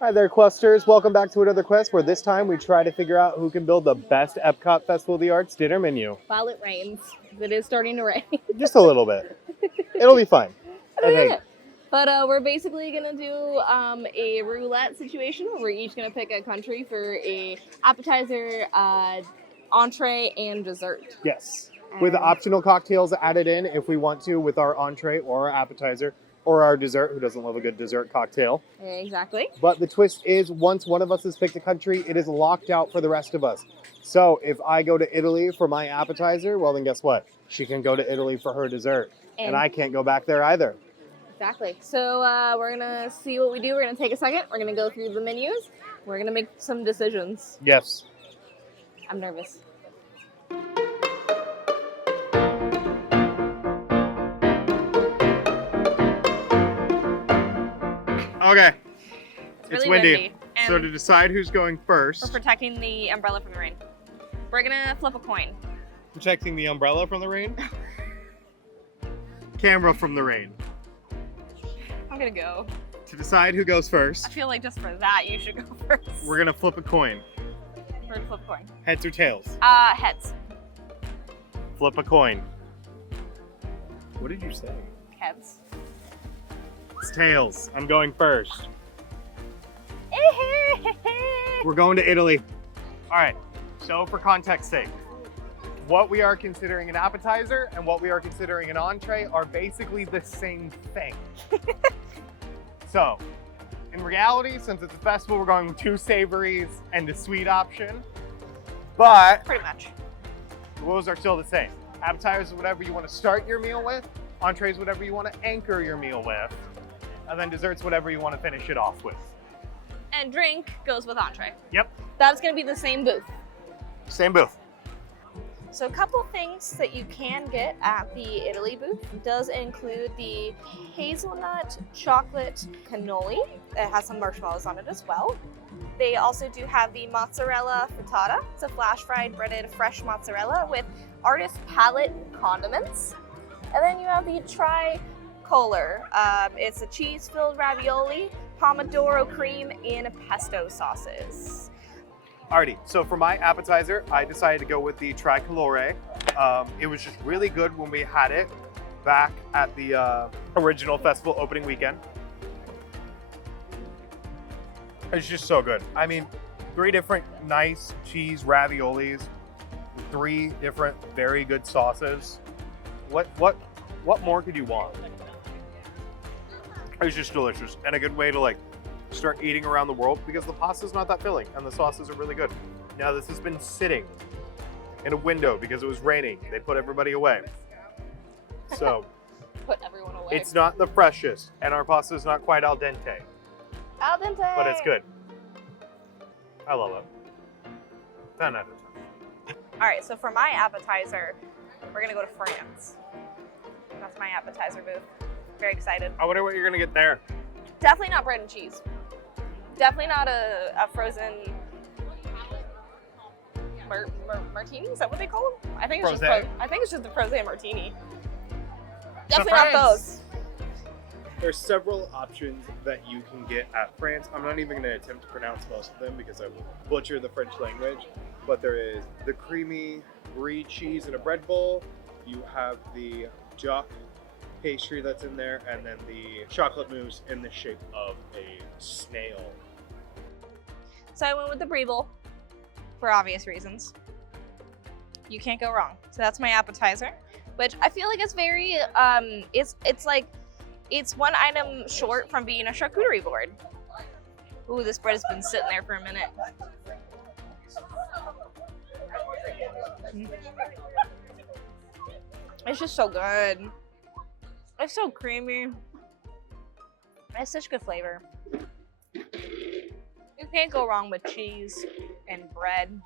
Hi there, Questers. Welcome back to another quest where this time we try to figure out who can build the best Epcot Festival of the Arts dinner menu. While it rains. It is starting to rain. Just a little bit. It'll be fine, I think. But we're basically going to do a roulette situation where we're each going to pick a country for a appetizer, entree, and dessert. Yes. With optional cocktails added in if we want to with our entree or our appetizer or our dessert. Who doesn't love a good dessert cocktail? Exactly. But the twist is once one of us has picked a country, it is locked out for the rest of us. So if I go to Italy for my appetizer, well then guess what? She can go to Italy for her dessert. And I can't go back there either. Exactly. So we're going to see what we do. We're going to take a second. We're going to go through the menus. We're going to make some decisions. Yes. I'm nervous. Okay. It's really windy. So to decide who's going first. We're protecting the umbrella from the rain. We're going to flip a coin. Protecting the umbrella from the rain? Camera from the rain. I'm going to go. To decide who goes I first, feel like just for that, you should go first. we're going to flip a coin. We're going to flip a coin. Heads or tails? Heads. Flip a coin. What did you say? Heads. It's tails. I'm going first. We're going to Italy. All right, so for context sake, what we are considering an appetizer and what we are considering an entree are basically the same thing. So, in reality, since it's a festival, we're going with 2 savories and a sweet option. But Pretty much. the rules are still the same. Appetizers, whatever you want to start your meal with. Entrees, whatever you want to anchor your meal with. And then desserts, whatever you want to finish it off with. And drink goes with entree. Yep, That's going to be the same booth. same booth. So a couple things that you can get at the Italy booth does include the hazelnut chocolate cannoli. It has some marshmallows on it as well. They also do have the mozzarella frittata. It's a flash fried breaded fresh mozzarella with artist palette condiments. And then you have the tricolor. It's a cheese-filled ravioli, pomodoro cream, and pesto sauces. Alrighty, so for my appetizer, I decided to go with the tricolore. It was just really good when we had it back at the original festival opening weekend. It's just so good. I mean, 3 different nice cheese raviolis, 3 different very good sauces. What more could you want? It was just delicious and a good way to start eating around the world because the pasta's not that filling and the sauces are really good. Now this has been sitting in a window because it was raining. They put everybody away. So Put everyone away. it's not the freshest and our pasta's not quite al dente, Al dente. but it's good. I love it. 10 out of 10. All right, so for my appetizer, we're gonna go to France. That's my appetizer booth. Very excited. I wonder what you're gonna get there. Definitely not bread and cheese. Definitely not a frozen martini. Is that what they call them? I think it's just a frozen martini. Definitely not those. There's several options that you can get at France. I'm not even going to attempt to pronounce most of them because I will butcher the French language. But there is the creamy brie cheese in a bread bowl. You have the duck pastry that's in there, and then the chocolate mousse in the shape of a snail. So I went with the brie bowl for obvious reasons. You can't go wrong. So that's my appetizer, which I feel like it's very it's one item short from being a charcuterie board. Ooh, this bread has been sitting there for a minute. It's just so good. It's so creamy. It's such good flavor. You can't go wrong with cheese and bread.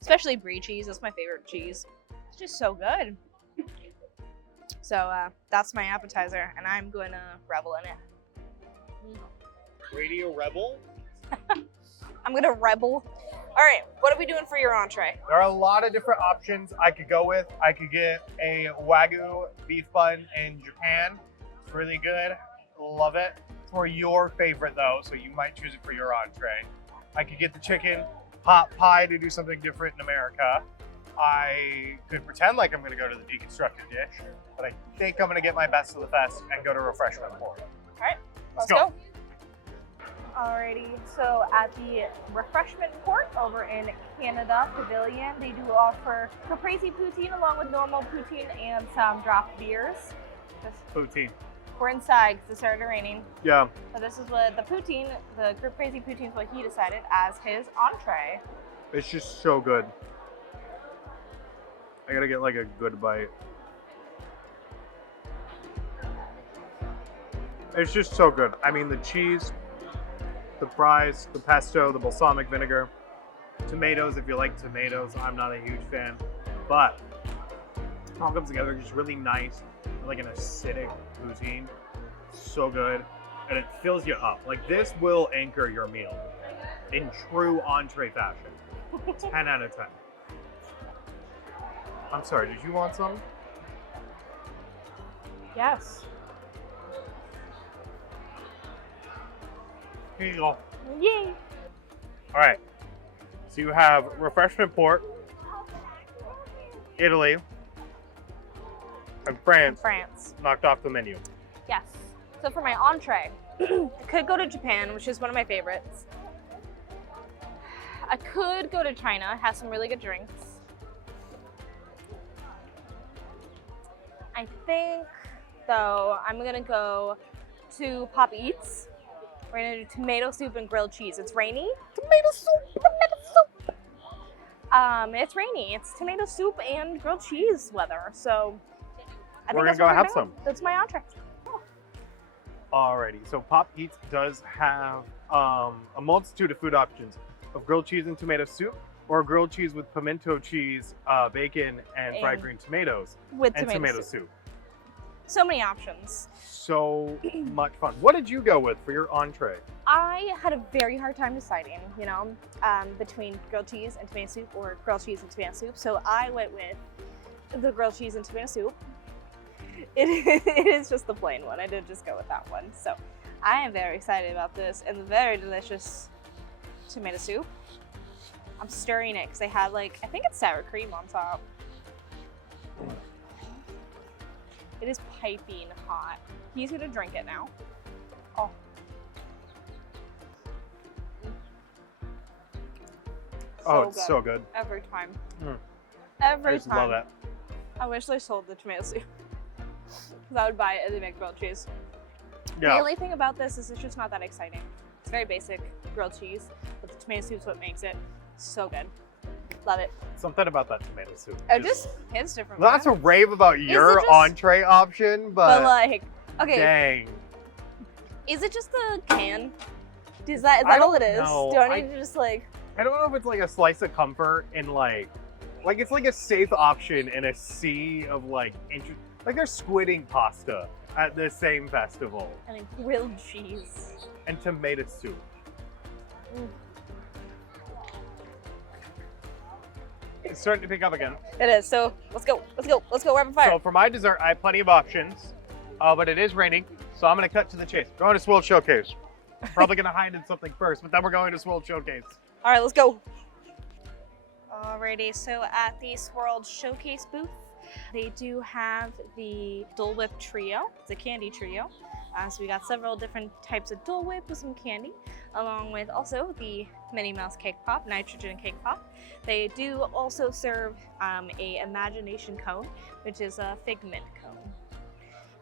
Especially brie cheese, that's my favorite cheese. It's just so good. So that's my appetizer, and I'm going to revel in it. Radio Rebel? I'm going to rebel. All right, what are we doing for your entree? There are a lot of different options I could go with. I could get a Wagyu beef bun in Japan. It's really good. Love it. It's for your favorite though, so you might choose it for your entree. I could get the chicken pot pie to do something different in America. I could pretend like I'm going to go to the deconstructed dish, but I think I'm going to get my best of the best and go to refreshment port. All right, let's go. Alrighty, so at the refreshment port over in Canada Pavilion, they do offer caprese poutine along with normal poutine and some draft beers. Poutine. We're inside because it started raining. Yeah. So this is what the poutine, the caprese poutine is what he decided as his entree. It's just so good. I gotta get like a good bite. It's just so good. I mean, the cheese, the fries, the pesto, the balsamic vinegar, tomatoes. If you like tomatoes, I'm not a huge fan, but it all comes together just really nice, like an acidic poutine. So good, and it fills you up. Like this will anchor your meal in true entree fashion. 10 out of 10. I'm sorry, did you want some? Yes. Here you go. Yay. All right. So you have refreshment port, Italy, and France. France. Knocked off the menu. Yes. So for my entree, I could go to Japan, which is one of my favorites. I could go to China, have some really good drinks. I think, though, I'm gonna go to Pop Eats. We're gonna do tomato soup and grilled cheese. It's rainy. Tomato soup. It's rainy. It's tomato soup and grilled cheese weather. So I think We're that's gonna what go have doing. some. That's my entree. Alrighty. So Pop Eats does have a multitude of food options of grilled cheese and tomato soup, or grilled cheese with pimento cheese, bacon, and fried green tomatoes, With and tomato tomato soup. soup. So many options. So much fun. What did you go with for your entree? I had a very hard time deciding, between grilled cheese and tomato soup or grilled cheese and tomato soup. So I went with the grilled cheese and tomato soup. It is just the plain one. I did just go with that one. So I am very excited about this and the very delicious tomato soup. I'm stirring it because they had I think it's sour cream on top. It is piping hot. He's gonna drink it now. Oh. Oh, it's so good. Every time. I Every just time. love it. I wish they sold the tomato soup. Because I would buy it and they make grilled cheese. The Yeah. only thing about this is it's just not that exciting. It's very basic grilled cheese, but the tomato soup is what makes it so good. Love it. Something about that tomato soup. It just hits different. Not to rave about your just- entree option, But but okay, dang. is it just the can? Is that I all it don't is? know. Do I need to just I don't know if it's like a slice of comfort and like it's like a safe option in a sea of like they're squidding pasta at the same festival and a grilled cheese? and tomato soup. Mm. It's starting to pick up again. It is. So let's go. Let's go. Let's go rapid fire. So for my dessert, I have plenty of options, but it is raining, so I'm gonna cut to the chase. Going to Swirl Showcase. Probably gonna hide in something first, but then we're going to Swirl Showcase. All right, let's go. Alrighty, so at the Swirled Showcase booth, they do have the Dole Whip Trio. It's a candy trio. So we got several different types of Dole Whip with some candy, along with also the Minnie Mouse Cake Pop, Nitrogen Cake Pop. They do also serve a Imagination Cone, which is a figment cone.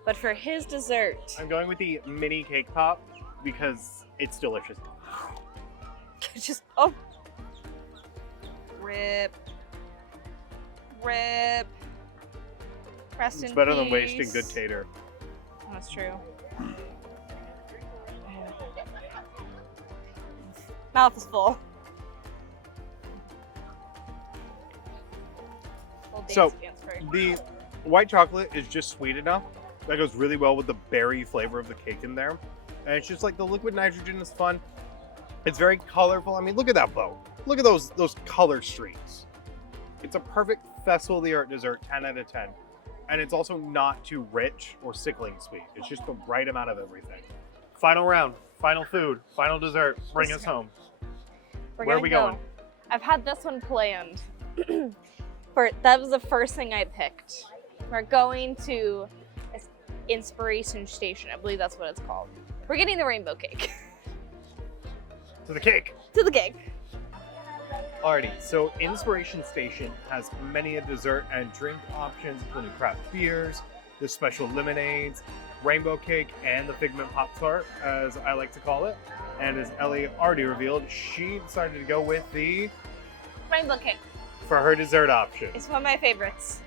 But for his dessert, I'm going with the mini cake pop because it's delicious. just rip. Rest It's in better than peace. wasting good tater. That's true. Mouth is full. So, the white chocolate is just sweet enough. That goes really well with the berry flavor of the cake in there. And it's just like the liquid nitrogen is fun. It's very colorful. I mean, look at that bow. Look at those color streaks. It's a perfect Festival of the Art dessert, 10 out of 10. And it's also not too rich or sickling sweet. It's just the right amount of everything. Final round, final food, final dessert. Bring us home. Where are we going? I've had this one planned. That was the first thing I picked. We're going to Inspiration Station. I believe that's what it's called. We're getting the rainbow cake. To the cake. To the cake. Alrighty, so Inspiration Station has many a dessert and drink options, including craft beers, the special lemonades, rainbow cake, and the figment Pop Tart, as I like to call it. And as Ellie already revealed, she decided to go with the Rainbow cake. For her dessert option. It's one of my favorites.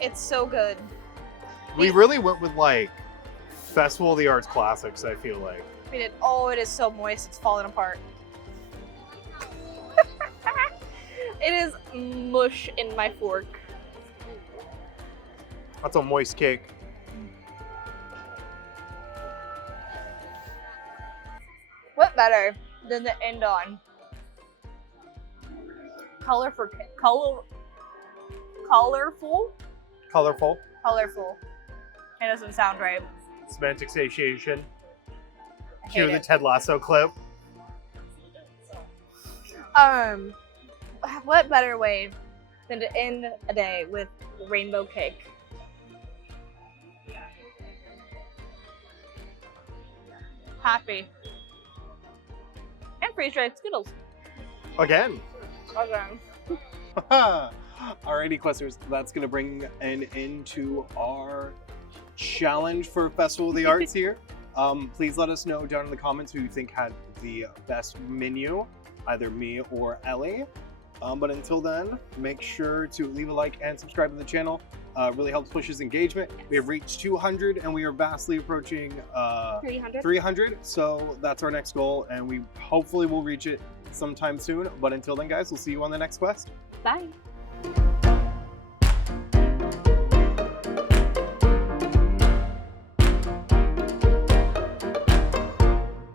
It's so good. We really went with like Festival of the Arts classics, I feel like. We did. Oh, it is so moist, it's falling apart. It is mush in my fork. That's a moist cake. What better than to end on? Colorful. It doesn't sound right. Semantic satiation. I Cue hate the it. Ted Lasso clip. What better way than to end a day with rainbow cake? Happy. And freeze-dried Skittles. Again. Okay. Alrighty, Questers, that's going to bring an end to our challenge for Festival of the Arts here. Please let us know down in the comments who you think had the best menu, either me or Ellie. But until then, make sure to leave a like and subscribe to the channel. Really helps push his engagement. We have reached 200 and we are vastly approaching 300. So that's our next goal, and we hopefully will reach it sometime soon. But until then, guys, we'll see you on the next quest. Bye.